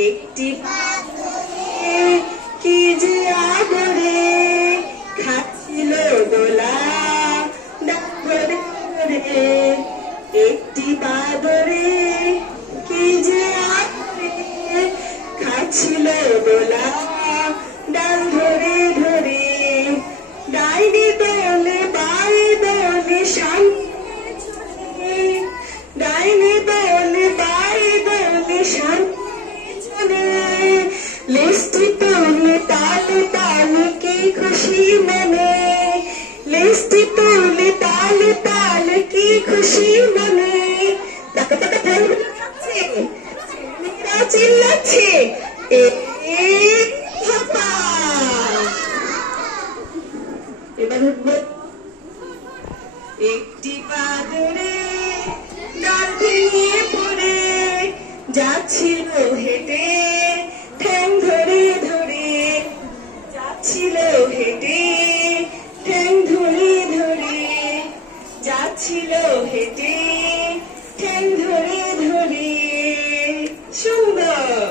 একটি কি যে আদরে খাচ্ছিল ধরে একটি বাদরে কি যে আদরে খাচ্ছিল দোলা লিস্টি তুলে তালে তালে কি খুশি মনে? লিস্টি তুলে তালে তালে কি খুশি মনে? তাকে একটি বাদরে ডাল ভেঙে পড়ে, যাচ্ছিল হেঁটে। হেঁটে ঠ্যাং ধরে ধরে যাচ্ছিল হেঁটে ঠ্যাং ধরে ধরে। সুন্দর।